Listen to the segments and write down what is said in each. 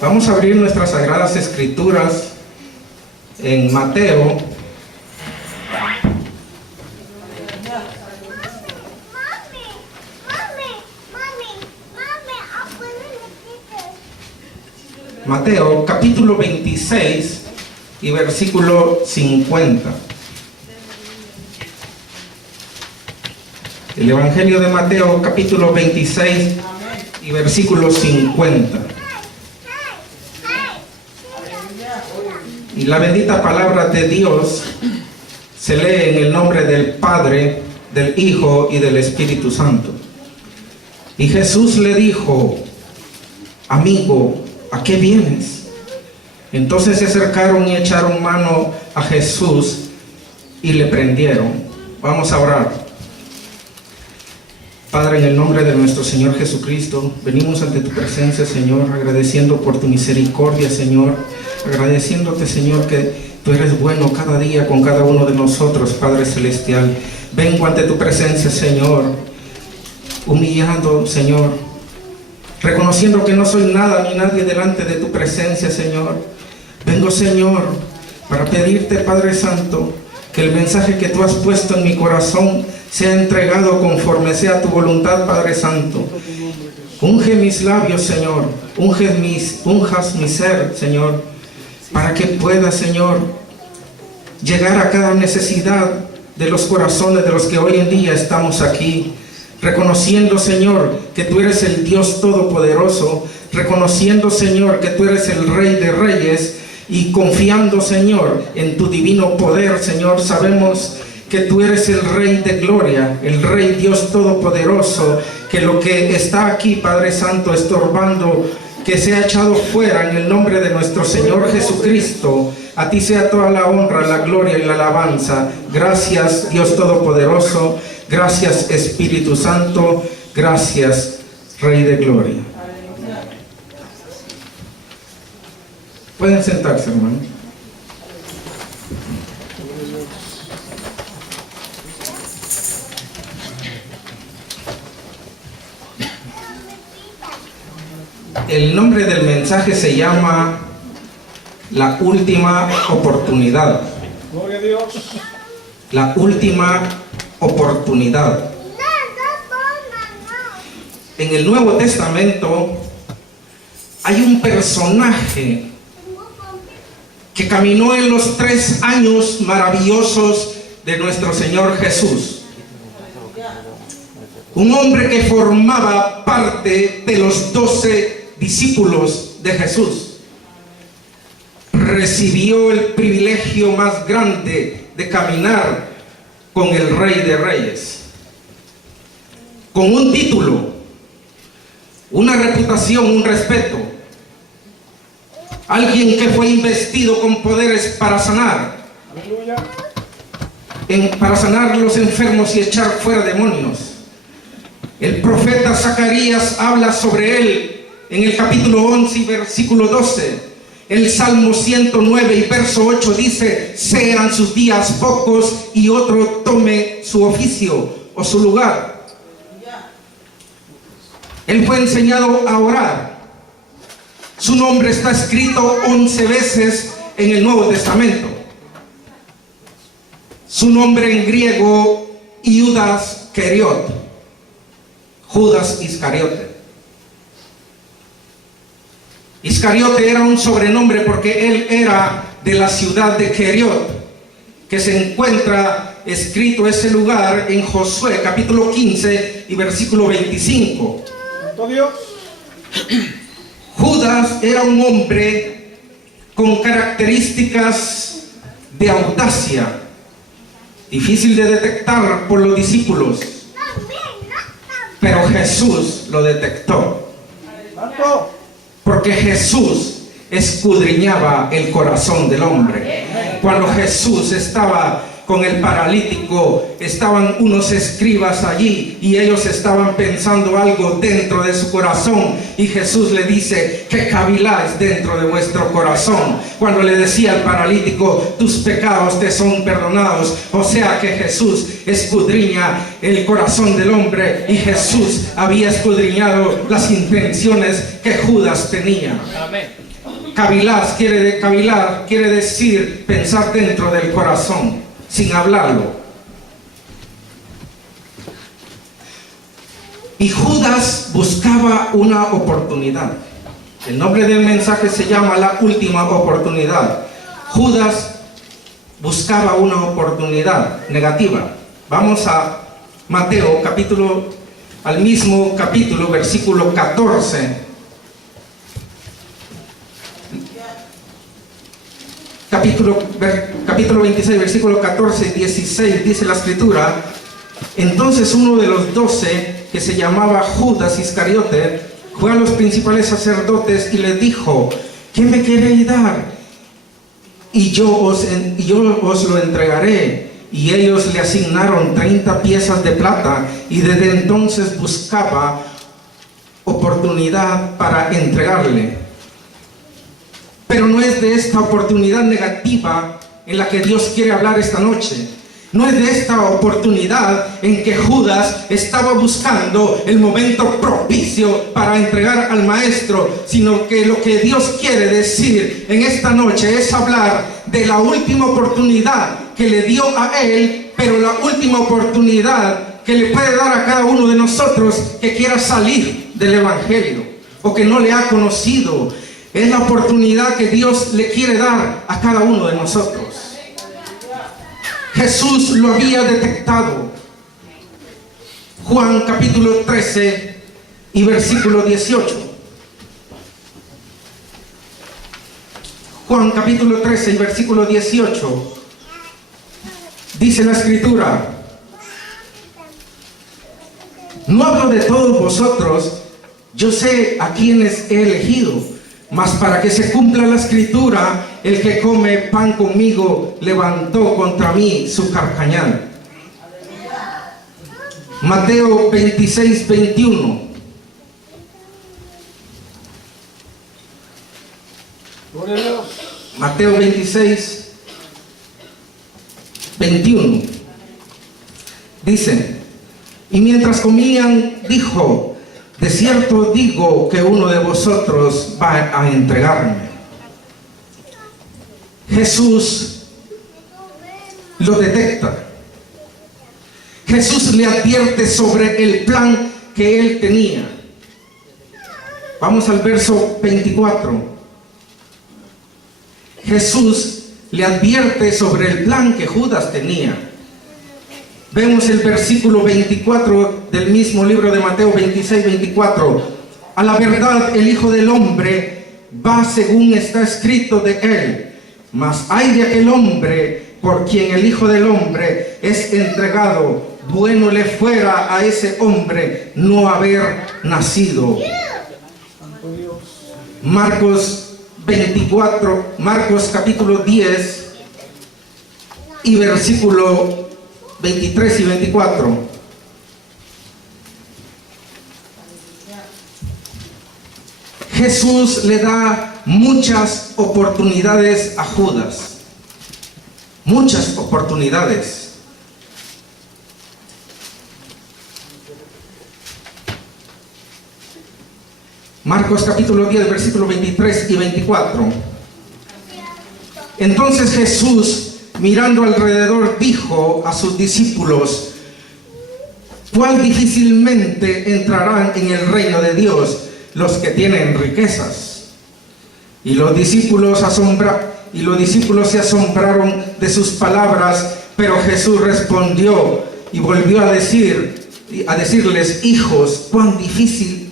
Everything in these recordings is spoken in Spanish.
Vamos a abrir nuestras Sagradas Escrituras en Mateo. Mateo capítulo 26 y versículo 50. El Evangelio de Mateo capítulo 26 y versículo 50. Y la bendita palabra de Dios se lee en el nombre del Padre, del Hijo y del Espíritu Santo. Y Jesús le dijo: amigo, ¿a qué vienes? Entonces se acercaron y echaron mano a Jesús y le prendieron. Vamos a orar. Padre, en el nombre de nuestro Señor Jesucristo, venimos ante tu presencia, Señor, agradeciendo por tu misericordia, Señor, agradeciéndote, Señor, que tú eres bueno cada día con cada uno de nosotros, Padre Celestial. Vengo ante tu presencia, Señor, humillando, Señor, reconociendo que no soy nada ni nadie delante de tu presencia, Señor. Vengo, Señor, para pedirte, Padre Santo, que el mensaje que tú has puesto en mi corazón sea entregado conforme sea tu voluntad, Padre Santo. Unge mis labios, Señor, unjas mi ser, Señor, para que pueda, Señor, llegar a cada necesidad de los corazones de los que hoy en día estamos aquí, reconociendo, Señor, que tú eres el Dios Todopoderoso, reconociendo, Señor, que tú eres el Rey de Reyes, y confiando, Señor, en tu divino poder, Señor. Sabemos que tú eres el Rey de Gloria, el Rey Dios Todopoderoso, que lo que está aquí, Padre Santo, estorbando, que sea echado fuera en el nombre de nuestro Señor Jesucristo. A ti sea toda la honra, la gloria y la alabanza. Gracias, Dios Todopoderoso. Gracias, Espíritu Santo. Gracias, Rey de Gloria. Pueden sentarse, hermano. El nombre del mensaje se llama La Última Oportunidad. Gloria a Dios. La última oportunidad. En el Nuevo Testamento hay un personaje que caminó en los 3 años maravillosos de nuestro Señor Jesús. Un hombre que formaba parte de los 12 discípulos de Jesús. Recibió el privilegio más grande de caminar con el Rey de Reyes. Con un título, una reputación, un respeto. Alguien que fue investido con poderes para sanar. Para sanar los enfermos y echar fuera demonios. El profeta Zacarías habla sobre él en el capítulo 11 y versículo 12. El Salmo 109 y verso 8 dice: sean sus días pocos y otro tome su oficio o su lugar. Él fue enseñado a orar. Su nombre está escrito 11 veces en el Nuevo Testamento. Su nombre en griego, Judas Keriot, Judas Iscariote. Iscariote era un sobrenombre porque él era de la ciudad de Keriot, que se encuentra escrito ese lugar en Josué capítulo 15 y versículo 25. Dios. Judas era un hombre con características de audacia, difícil de detectar por los discípulos, pero Jesús lo detectó, porque Jesús escudriñaba el corazón del hombre. Cuando Jesús estaba con el paralítico, estaban unos escribas allí y ellos estaban pensando algo dentro de su corazón, y Jesús le dice: ¿qué caviláis dentro de vuestro corazón? Cuando le decía al paralítico: tus pecados te son perdonados. O sea que Jesús escudriña el corazón del hombre, y Jesús había escudriñado las intenciones que Judas tenía. Amén. Cavilar quiere decir pensar dentro del corazón, sin hablarlo. Y Judas buscaba una oportunidad. El nombre del mensaje se llama La Última Oportunidad. Judas buscaba una oportunidad negativa. Vamos a Mateo al mismo capítulo, versículo 14. Capítulo 26, versículo 14 y 16, dice la escritura: entonces uno de los 12, que se llamaba Judas Iscariote, fue a los principales sacerdotes y les dijo: ¿qué me queréis dar? Y yo os lo entregaré. Y ellos le asignaron 30 piezas de plata, y desde entonces buscaba oportunidad para entregarle. Pero no es de esta oportunidad negativa en la que Dios quiere hablar esta noche. No es de esta oportunidad en que Judas estaba buscando el momento propicio para entregar al maestro, sino que lo que Dios quiere decir en esta noche es hablar de la última oportunidad que le dio a él, pero la última oportunidad que le puede dar a cada uno de nosotros que quiera salir del evangelio o que no le ha conocido. Es la oportunidad que Dios le quiere dar a cada uno de nosotros. Jesús lo había detectado. Juan capítulo 13 y versículo 18. Juan capítulo 13 y versículo 18. Dice la escritura: no hablo de todos vosotros, yo sé a quienes he elegido. Mas para que se cumpla la escritura, el que come pan conmigo levantó contra mí su carcañal. Mateo 26, 21. Mateo 26, 21. Dice: y mientras comían, dijo: de cierto digo que uno de vosotros va a entregarme. Jesús lo detecta. Jesús le advierte sobre el plan que él tenía. Vamos al verso 24. Jesús le advierte sobre el plan que Judas tenía. Vemos el versículo 24 del mismo libro de Mateo 26, 24. A la verdad, el Hijo del Hombre va según está escrito de él. Mas ay de aquel hombre por quien el Hijo del Hombre es entregado. Bueno le fuera a ese hombre no haber nacido. Marcos 24, Marcos capítulo 10 y versículo 23 y 24. Jesús le da muchas oportunidades a Judas. Muchas oportunidades. Marcos capítulo 10, versículos 23 y 24. Entonces Jesús, mirando alrededor, dijo a sus discípulos: ¿cuál difícilmente entrarán en el reino de Dios los que tienen riquezas? Y los discípulos se asombraron de sus palabras, pero Jesús respondió y volvió a decirles: hijos, cuán difícil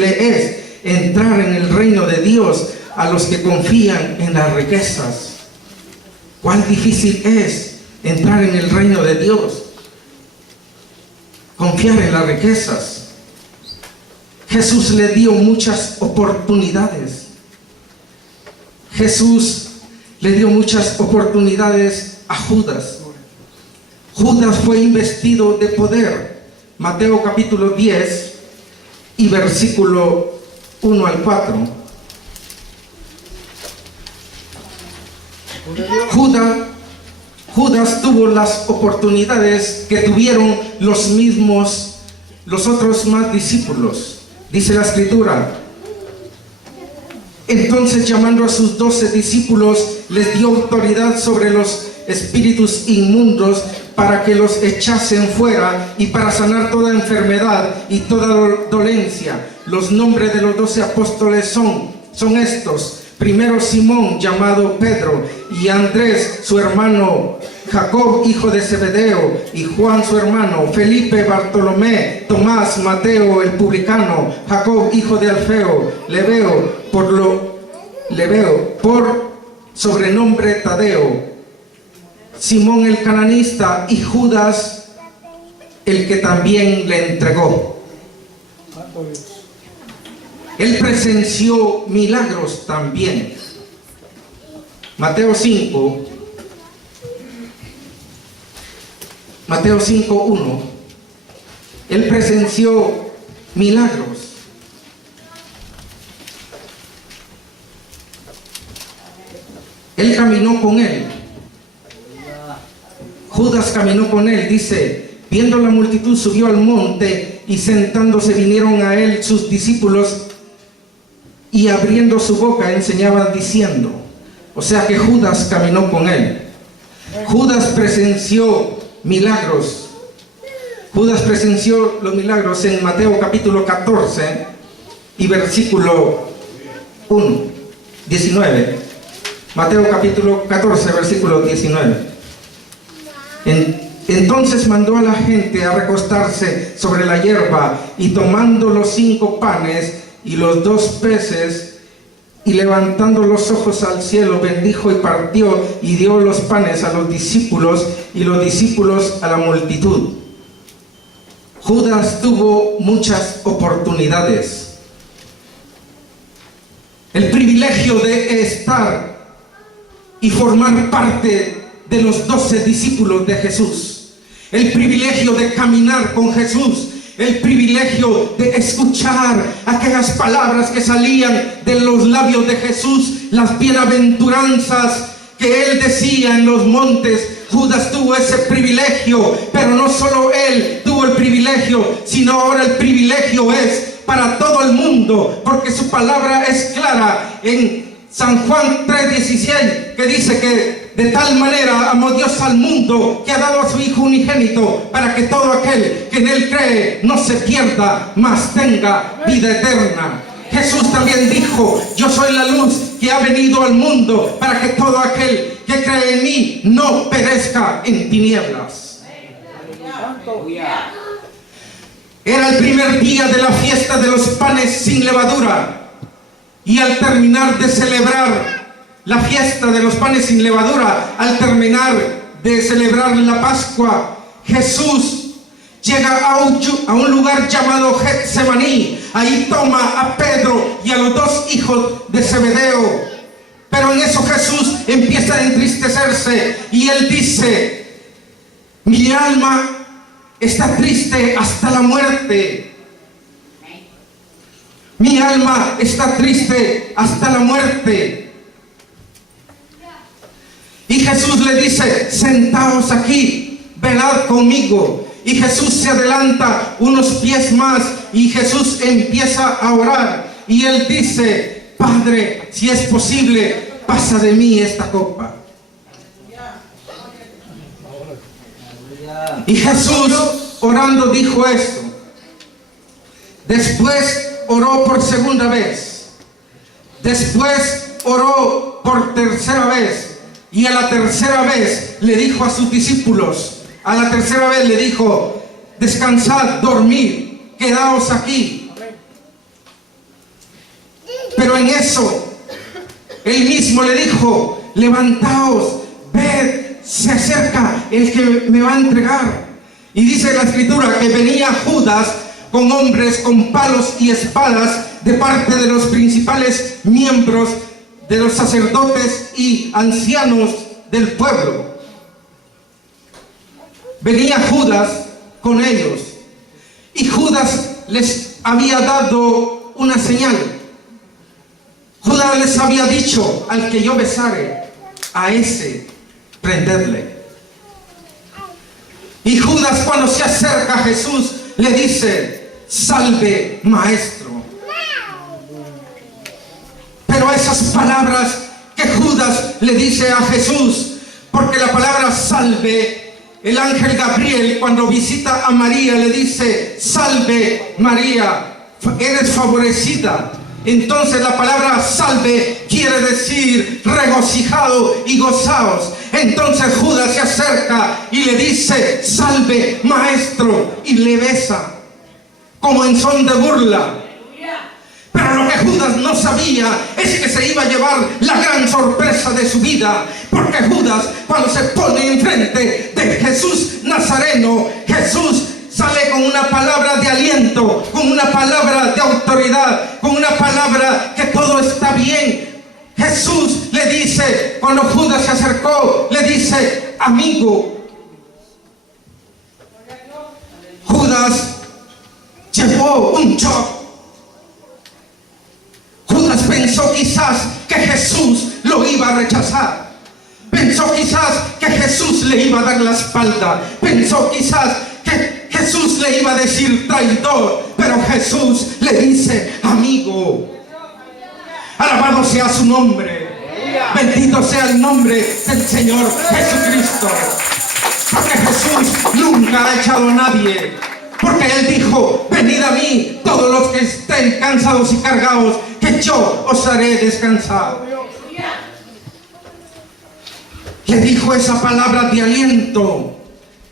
le es entrar en el reino de Dios a los que confían en las riquezas. Cuán difícil es entrar en el reino de Dios, confiar en las riquezas. Jesús le dio muchas oportunidades. Jesús le dio muchas oportunidades a Judas. Judas fue investido de poder. Mateo capítulo 10 y versículo 1 al 4. Judas tuvo las oportunidades que tuvieron los otros más discípulos. Dice la Escritura: entonces, llamando a sus 12 discípulos, les dio autoridad sobre los espíritus inmundos para que los echasen fuera y para sanar toda enfermedad y toda dolencia. Los nombres de los 12 apóstoles son estos: primero Simón, llamado Pedro, y Andrés su hermano, Jacob hijo de Zebedeo, y Juan su hermano, Felipe, Bartolomé, Tomás, Mateo el publicano, Jacob hijo de Alfeo, Lebeo por sobrenombre Tadeo, Simón el cananista, y Judas el que también le entregó. Él presenció milagros también. Mateo 5:1. Él presenció milagros. Él caminó con él. Judas caminó con él. Dice: viendo la multitud, subió al monte, y sentándose vinieron a él sus discípulos, y abriendo su boca enseñaba diciendo. O sea que Judas caminó con él. Judas presenció milagros. Judas presenció los milagros en Mateo capítulo 14 y versículo 19. Mateo capítulo 14, versículo 19. Entonces mandó a la gente a recostarse sobre la hierba, y tomando los 5 panes y los 2 peces, y levantando los ojos al cielo, bendijo y partió, y dio los panes a los discípulos, y los discípulos a la multitud. Judas tuvo muchas oportunidades. El privilegio de estar y formar parte de los 12 discípulos de Jesús. El privilegio de caminar con Jesús. El privilegio de escuchar aquellas palabras que salían de los labios de Jesús, las bienaventuranzas que él decía en los montes. Judas tuvo ese privilegio, pero no solo él tuvo el privilegio, sino ahora el privilegio es para todo el mundo, porque su palabra es clara en San Juan 3:16, que dice que de tal manera amó Dios al mundo, que ha dado a su Hijo unigénito, para que todo aquel que en él cree no se pierda, mas tenga vida eterna. Jesús también dijo: yo soy la luz que ha venido al mundo, para que todo aquel que cree en mí no perezca en tinieblas. Era el primer día de la fiesta de los panes sin levadura, y al terminar de celebrar la fiesta de los panes sin levadura, al terminar de celebrar la Pascua, Jesús llega a un lugar llamado Getsemaní. Ahí toma a Pedro y a los 2 hijos de Zebedeo. Pero en eso Jesús empieza a entristecerse, y él dice: mi alma está triste hasta la muerte. Mi alma está triste hasta la muerte. Y Jesús le dice: sentaos aquí, velad conmigo. Y Jesús se adelanta unos pies más, y Jesús empieza a orar. Y él dice: Padre, si es posible, pasa de mí esta copa. Y Jesús, orando, dijo esto. Después oró por segunda vez. Después oró por tercera vez. Y a la tercera vez le dijo a sus discípulos, a la tercera vez le dijo: descansad, dormid, quedaos aquí. Pero en eso, él mismo le dijo: levantaos, ved, se acerca el que me va a entregar. Y dice la Escritura que venía Judas con hombres con palos y espadas de parte de los principales miembros de los sacerdotes y ancianos del pueblo. venía Judas con ellos, y Judas les había dado una señal. Judas les había dicho: al que yo besare, a ese prendedle. Y Judas, cuando se acerca a Jesús, le dice: salve, maestro. Pero esas palabras que Judas le dice a Jesús, porque la palabra salve, el ángel Gabriel cuando visita a María le dice: salve María, eres favorecida. Entonces la palabra salve quiere decir regocijado y gozaos. Entonces Judas se acerca y le dice: salve maestro, y le besa como en son de burla. Pero lo que Judas no sabía es que se iba a llevar la gran sorpresa de su vida, porque Judas, cuando se pone enfrente de Jesús Nazareno, Jesús sale con una palabra de aliento, con una palabra de autoridad, con una palabra que todo está bien. Jesús le dice, cuando Judas se acercó, le dice: amigo. Judas llevó un shock. Judas pensó quizás que Jesús lo iba a rechazar. Pensó quizás que Jesús le iba a dar la espalda. Pensó quizás que Jesús le iba a decir traidor. Pero Jesús le dice: amigo. Alabado sea su nombre. Bendito sea el nombre del Señor Jesucristo. Porque Jesús nunca ha echado a nadie. Porque Él dijo: venid a mí todos los que estén cansados y cargados, que yo os haré descansar. Le dijo esa palabra de aliento,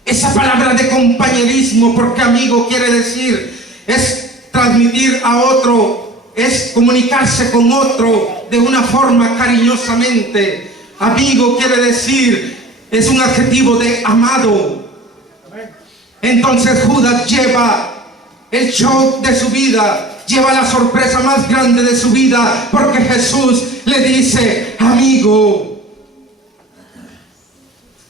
esa palabra de compañerismo, porque amigo quiere decir, es transmitir a otro, es comunicarse con otro de una forma cariñosamente. Amigo quiere decir, es un adjetivo de amado. Entonces Judas lleva el shock de su vida, lleva la sorpresa más grande de su vida, porque Jesús le dice: amigo,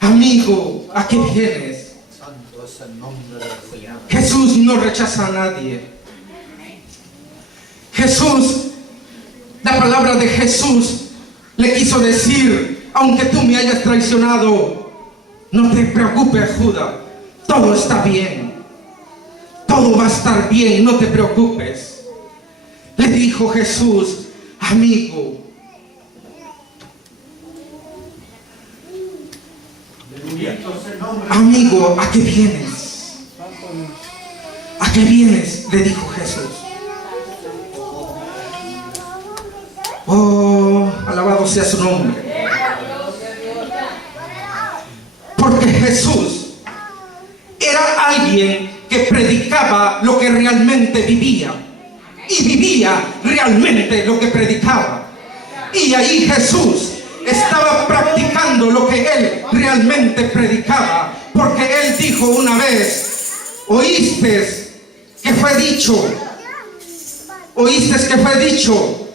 amigo, ¿a qué vienes? Santo es el nombre del Señor. Jesús no rechaza a nadie. Jesús, la palabra de Jesús le quiso decir: aunque tú me hayas traicionado, no te preocupes, Judas, todo está bien, todo va a estar bien, no te preocupes. Le dijo Jesús: amigo. Amigo, ¿a qué vienes? ¿A qué vienes? Le dijo Jesús. Oh, alabado sea su nombre. Porque Jesús era alguien que predicaba lo que realmente vivía. Y vivía realmente lo que predicaba. Y ahí Jesús estaba practicando lo que Él realmente predicaba. Porque Él dijo una vez: oíste que fue dicho,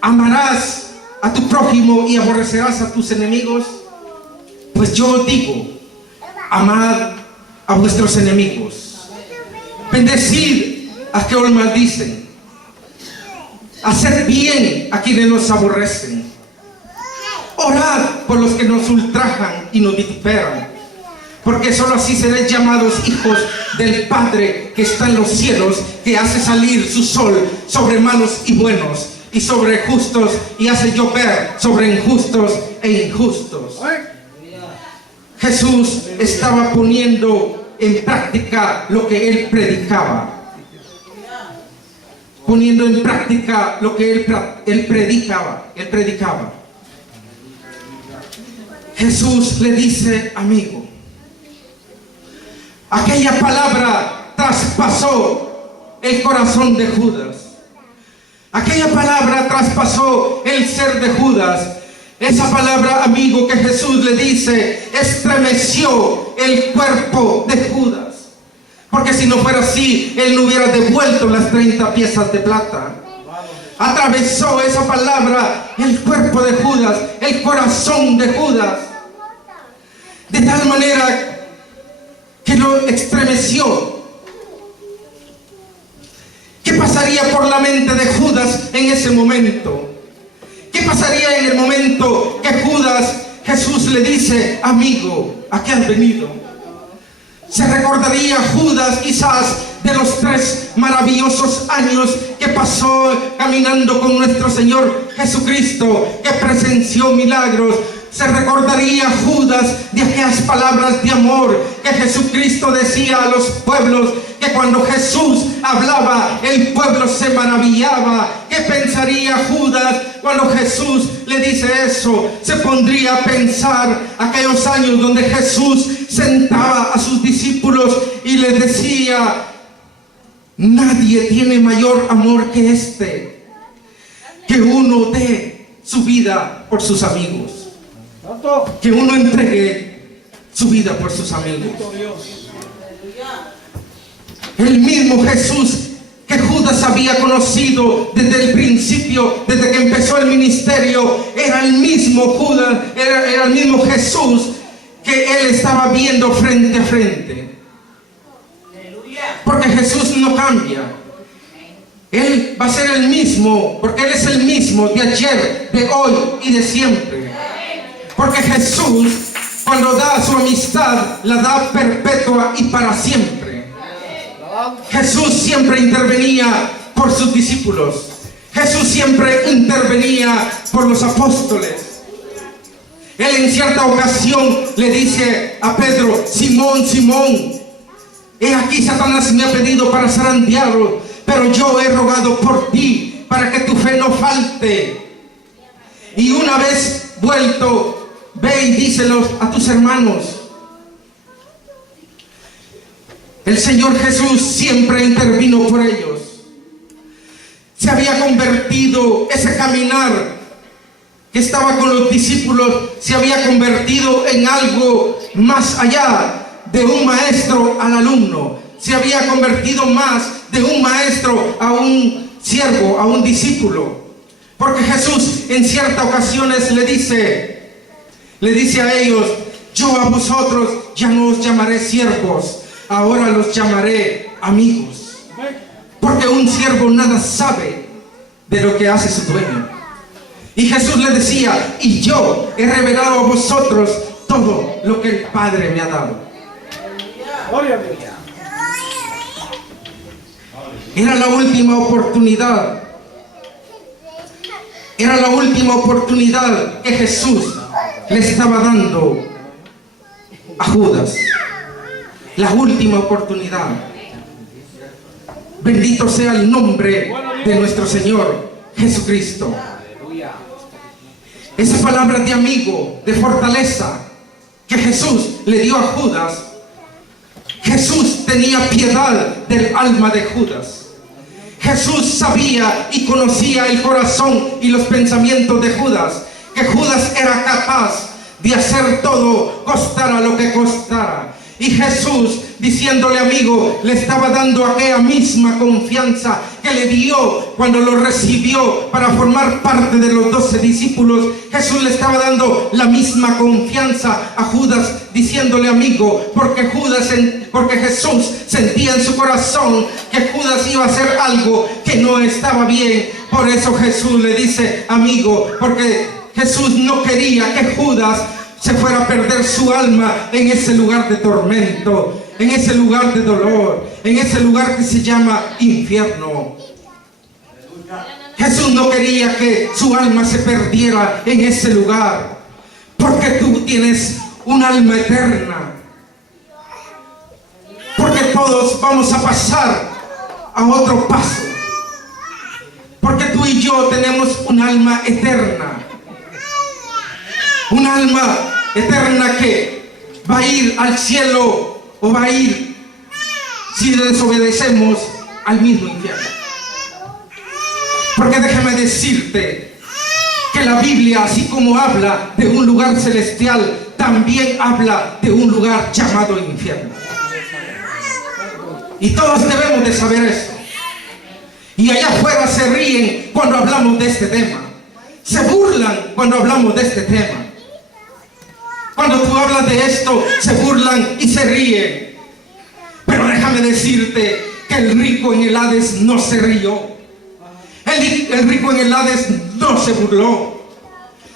amarás a tu prójimo y aborrecerás a tus enemigos. Pues yo digo: amad a vuestros enemigos, bendecid a que os maldicen, haced bien a quienes nos aborrecen, orad por los que nos ultrajan y nos vituperan, porque solo así seréis llamados hijos del Padre que está en los cielos, que hace salir su sol sobre malos y buenos, y sobre justos, y hace llover sobre injustos e injustos. Jesús estaba poniendo en práctica lo que Él predicaba. Poniendo en práctica lo que él predicaba. Jesús le dice: amigo. Aquella palabra traspasó el corazón de Judas. Aquella palabra traspasó el ser de Judas. Esa palabra, amigo, que Jesús le dice, estremeció el cuerpo de Judas. Porque si no fuera así, Él no hubiera devuelto las 30 piezas de plata. Atravesó esa palabra el cuerpo de Judas, el corazón de Judas. De tal manera que lo estremeció. ¿Qué pasaría por la mente de Judas en ese momento? ¿Qué pasaría en el momento que Jesús le dice, amigo, ¿a qué has venido? Se recordaría Judas quizás de los 3 maravillosos años que pasó caminando con nuestro Señor Jesucristo, que presenció milagros. Se recordaría Judas de aquellas palabras de amor que Jesucristo decía a los pueblos, que cuando Jesús hablaba, el pueblo se maravillaba. ¿Qué pensaría Judas cuando Jesús le dice eso? Se pondría a pensar aquellos años donde Jesús sentaba a sus discípulos y les decía, nadie tiene mayor amor que este, que uno dé su vida por sus amigos. Que uno entregue su vida por sus amigos. El mismo Jesús que Judas había conocido desde el principio, desde que empezó el ministerio, era el mismo Judas, era el mismo Jesús que él estaba viendo frente a frente. Porque Jesús no cambia. Él va a ser el mismo, porque Él es el mismo de ayer, de hoy y de siempre. Porque Jesús, cuando da su amistad, la da perpetua y para siempre. Jesús siempre intervenía por sus discípulos. Jesús siempre intervenía por los apóstoles. Él en cierta ocasión le dice a Pedro, Simón, Simón, he aquí Satanás me ha pedido para zarandearlo, pero yo he rogado por ti, para que tu fe no falte. Y una vez vuelto, ve y díselos a tus hermanos. El Señor Jesús siempre intervino por ellos. Se había convertido ese caminar que estaba con los discípulos, se había convertido en algo más allá de un maestro al alumno. Se había convertido más de un maestro a un siervo, a un discípulo. Porque Jesús en ciertas ocasiones le dice a ellos, yo a vosotros ya no os llamaré siervos, ahora los llamaré amigos. Porque un siervo nada sabe de lo que hace su dueño. Y Jesús le decía, y yo he revelado a vosotros todo lo que el Padre me ha dado. Era la última oportunidad. Era la última oportunidad que Jesús le estaba dando a Judas. La última oportunidad. Bendito sea el nombre de nuestro Señor Jesucristo. Esa palabra de amigo, de fortaleza que Jesús le dio a Judas. Jesús tenía piedad del alma de Judas. Jesús sabía y conocía el corazón y los pensamientos de Judas. Que Judas era capaz de hacer todo, costara lo que costara. Y Jesús, diciéndole amigo, le estaba dando aquella misma confianza que le dio cuando lo recibió para formar parte de los 12 discípulos. Jesús le estaba dando la misma confianza a Judas, diciéndole amigo, porque Jesús sentía en su corazón que Judas iba a hacer algo que no estaba bien. Por eso Jesús le dice amigo, porque Jesús no quería que Judas se fuera a perder su alma en ese lugar de tormento, en ese lugar de dolor, en ese lugar que se llama infierno. Jesús no quería que su alma se perdiera en ese lugar, porque tú tienes un alma eterna. Porque todos vamos a pasar a otro paso. Porque tú y yo tenemos un alma eterna. Un alma eterna que va a ir al cielo o va a ir, si desobedecemos, al mismo infierno. Porque déjame decirte que la Biblia, así como habla de un lugar celestial, también habla de un lugar llamado infierno. Y todos debemos de saber eso. Y allá afuera se ríen cuando hablamos de este tema. Se burlan cuando hablamos de este tema. Cuando tú hablas de esto, se burlan y se ríen. Pero déjame decirte que el rico en el Hades no se rió. El rico en el Hades no se burló,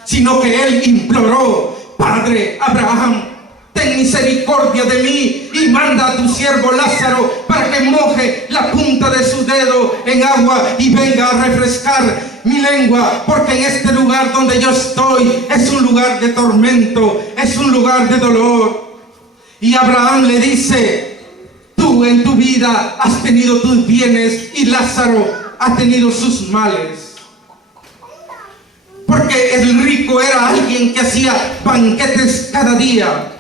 sino que él imploró: Padre Abraham, ten misericordia de mí y manda a tu siervo Lázaro para que moje la punta de su dedo en agua y venga a refrescar mi lengua, porque en este lugar donde yo estoy es un lugar de tormento, es un lugar de dolor. Y Abraham le dice: tú en tu vida has tenido tus bienes y Lázaro ha tenido sus males. Porque el rico era alguien que hacía banquetes cada día,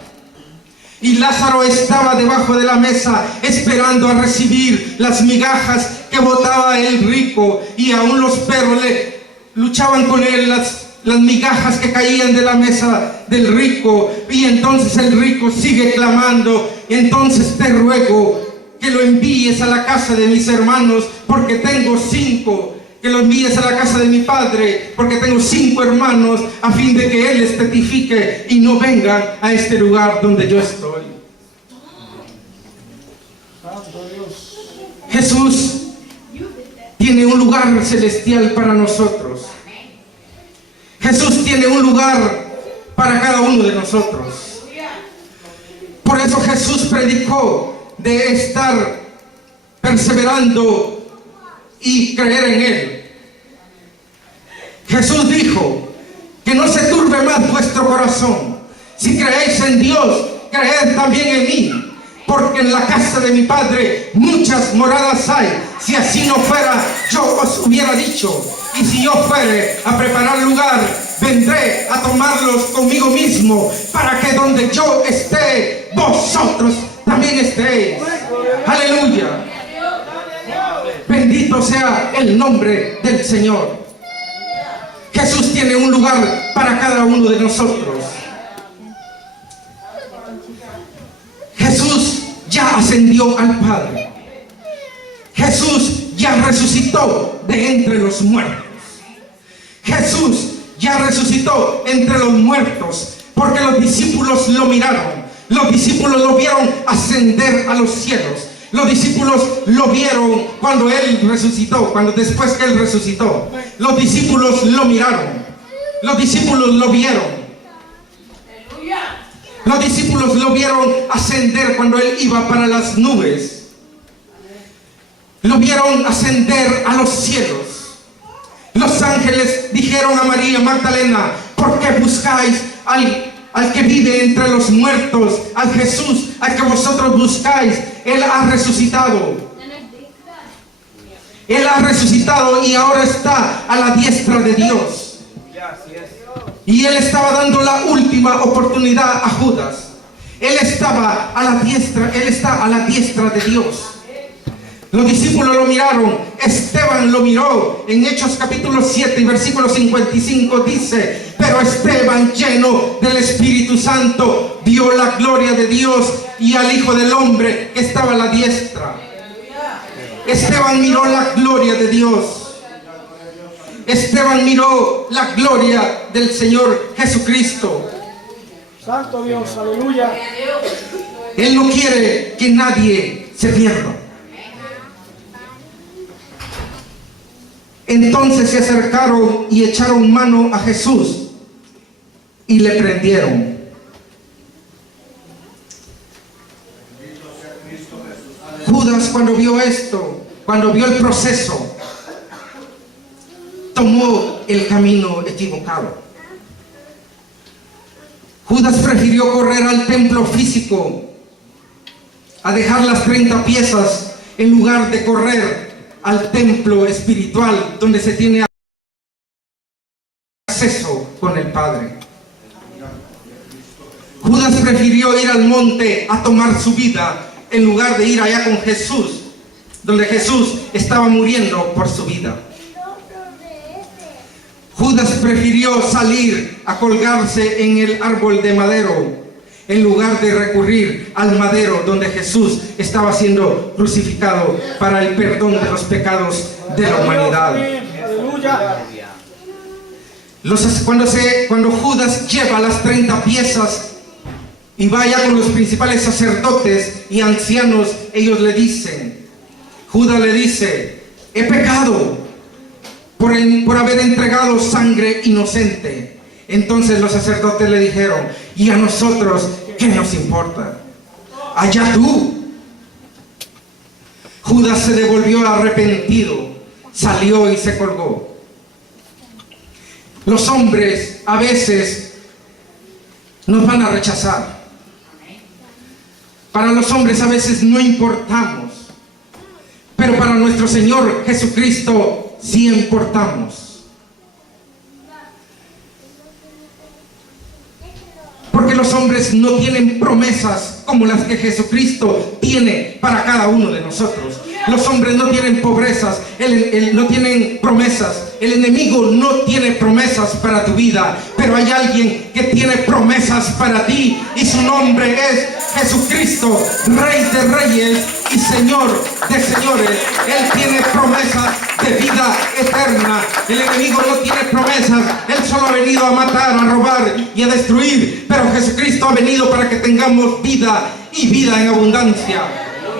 y Lázaro estaba debajo de la mesa esperando a recibir las migajas que botaba el rico, y aún los perros le luchaban con él las migajas que caían de la mesa del rico. Y entonces el rico sigue clamando: entonces te ruego que lo envíes a la casa de mis hermanos, porque tengo 5, que lo envíes a la casa de mi padre, porque tengo 5 hermanos, a fin de que él les testifique y no vengan a este lugar donde yo estoy. Jesús tiene un lugar celestial para nosotros. Jesús tiene un lugar para cada uno de nosotros. Por eso Jesús predicó de estar perseverando y creer en Él. Jesús dijo que no se turbe más vuestro corazón. Si creéis en Dios, creed también en mí, porque en la casa de mi Padre muchas moradas hay. Si así no fuera, yo os hubiera dicho. Y si yo fuere a preparar lugar, vendré a tomarlos conmigo mismo, para que donde yo esté, vosotros también estéis. Aleluya. Bendito sea el nombre del Señor. Jesús tiene un lugar para cada uno de nosotros. Jesús ya ascendió al Padre. Jesús ya resucitó de entre los muertos. Jesús ya resucitó entre los muertos, porque los discípulos lo miraron. Los discípulos lo vieron ascender a los cielos. Los discípulos lo vieron cuando Él resucitó, después que Él resucitó. Los discípulos lo miraron. Los discípulos lo vieron. Los discípulos lo vieron ascender cuando Él iba para las nubes. Lo vieron ascender a los cielos. Los ángeles dijeron a María Magdalena: ¿por qué buscáis al que vive entre los muertos, al Jesús al que vosotros buscáis? Él ha resucitado. Él ha resucitado y ahora está a la diestra de Dios. Y Él estaba dando la última oportunidad a Judas. Él está a la diestra de Dios. Los discípulos lo miraron. Esteban lo miró. En Hechos capítulo 7 y versículo 55 dice: pero Esteban, lleno del Espíritu Santo, vio la gloria de Dios y al Hijo del Hombre que estaba a la diestra. Esteban miró la gloria de Dios. Esteban miró la gloria del Señor Jesucristo. Santo Dios, aleluya. Él no quiere que nadie se pierda. Entonces se acercaron y echaron mano a Jesús y le prendieron. Judas, cuando vio esto, cuando vio el proceso, tomó el camino equivocado. Judas prefirió correr al templo físico, a dejar las 30 piezas, en lugar de correr al templo espiritual, donde se tiene acceso con el Padre. Judas prefirió ir al monte a tomar su vida, en lugar de ir allá con Jesús, donde Jesús estaba muriendo por su vida. Judas prefirió salir a colgarse en el árbol de madero, en lugar de recurrir al madero donde Jesús estaba siendo crucificado para el perdón de los pecados de la humanidad. Cuando Judas lleva las 30 piezas y vaya con los principales sacerdotes y ancianos. Ellos le dicen, Judas le dice: he pecado por haber entregado sangre inocente. Entonces los sacerdotes le dijeron: ¿y a nosotros qué nos importa? Allá tú. Judas se devolvió arrepentido, salió y se colgó. Los hombres a veces nos van a rechazar. Para los hombres a veces no importamos, pero para nuestro Señor Jesucristo sí importamos. Porque los hombres no tienen promesas como las que Jesucristo tiene para cada uno de nosotros. Los hombres no tienen pobrezas, no tienen promesas. El enemigo no tiene promesas para tu vida, pero hay alguien que tiene promesas para ti, y su nombre es Jesucristo, Rey de Reyes y Señor de Señores. Él tiene promesas de vida eterna. El enemigo no tiene promesas. Él solo ha venido a matar, a robar y a destruir, pero Jesucristo ha venido para que tengamos vida y vida en abundancia.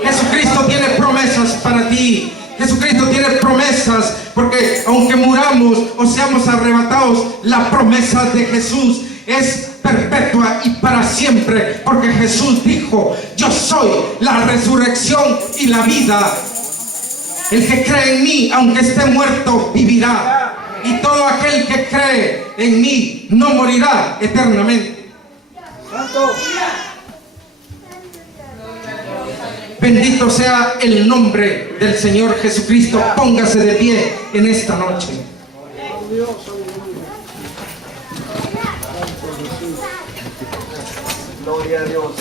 Jesucristo tiene promesas para ti. Jesucristo tiene promesas, porque aunque muramos o seamos arrebatados, la promesa de Jesús es perpetua y para siempre, porque Jesús dijo: yo soy la resurrección y la vida. El que cree en mí, aunque esté muerto, vivirá, y todo aquel que cree en mí no morirá eternamente. Santo. Bendito sea el nombre del Señor Jesucristo. Póngase de pie en esta noche. Dios, aleluya. Gloria a Dios.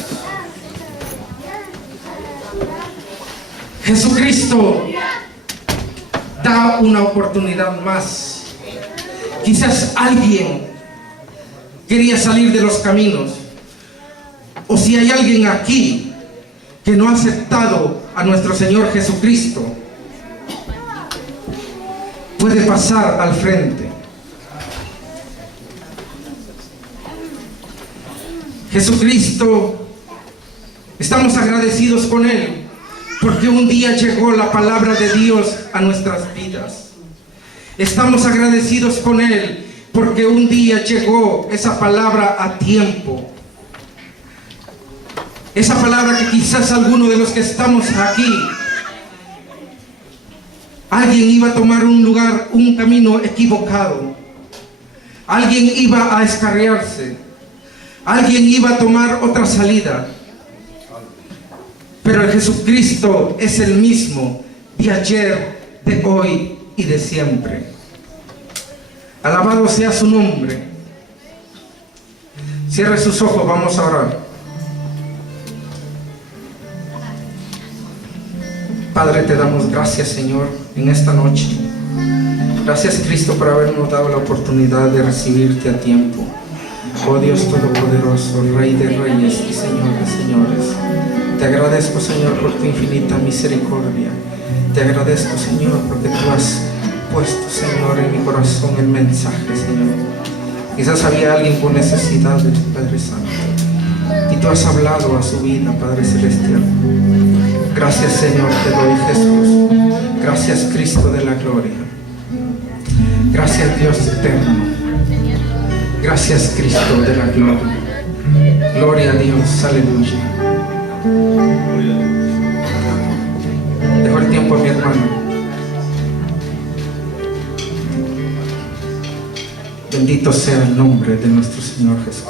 Jesucristo da una oportunidad más. Quizás alguien quería salir de los caminos, o si hay alguien aquí que no ha aceptado a nuestro Señor Jesucristo, puede pasar al frente. Jesucristo, estamos agradecidos con Él, porque un día llegó la palabra de Dios a nuestras vidas. Estamos agradecidos con Él, porque un día llegó esa palabra a tiempo. Esa palabra que quizás alguno de los que estamos aquí, alguien iba a tomar un lugar, un camino equivocado. Alguien iba a escarriarse. Alguien iba a tomar otra salida. Pero el Jesucristo es el mismo de ayer, de hoy y de siempre. Alabado sea su nombre. Cierre sus ojos, vamos a orar. Padre, te damos gracias, Señor, en esta noche. Gracias, Cristo, por habernos dado la oportunidad de recibirte a tiempo. Oh Dios Todopoderoso, Rey de Reyes y Señor de Señores. Te agradezco, Señor, por tu infinita misericordia. Te agradezco, Señor, porque tú has puesto, Señor, en mi corazón el mensaje, Señor. Quizás había alguien con necesidades, Padre Santo, y tú has hablado a su vida, Padre Celestial. Gracias, Señor, te doy, Jesús. Gracias, Cristo de la gloria. Gracias, Dios eterno. Gracias, Cristo de la gloria. Gloria a Dios, aleluya. Dejo el tiempo a mi hermano. Bendito sea el nombre de nuestro Señor Jesús.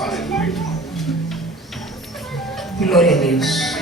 Gloria a Dios.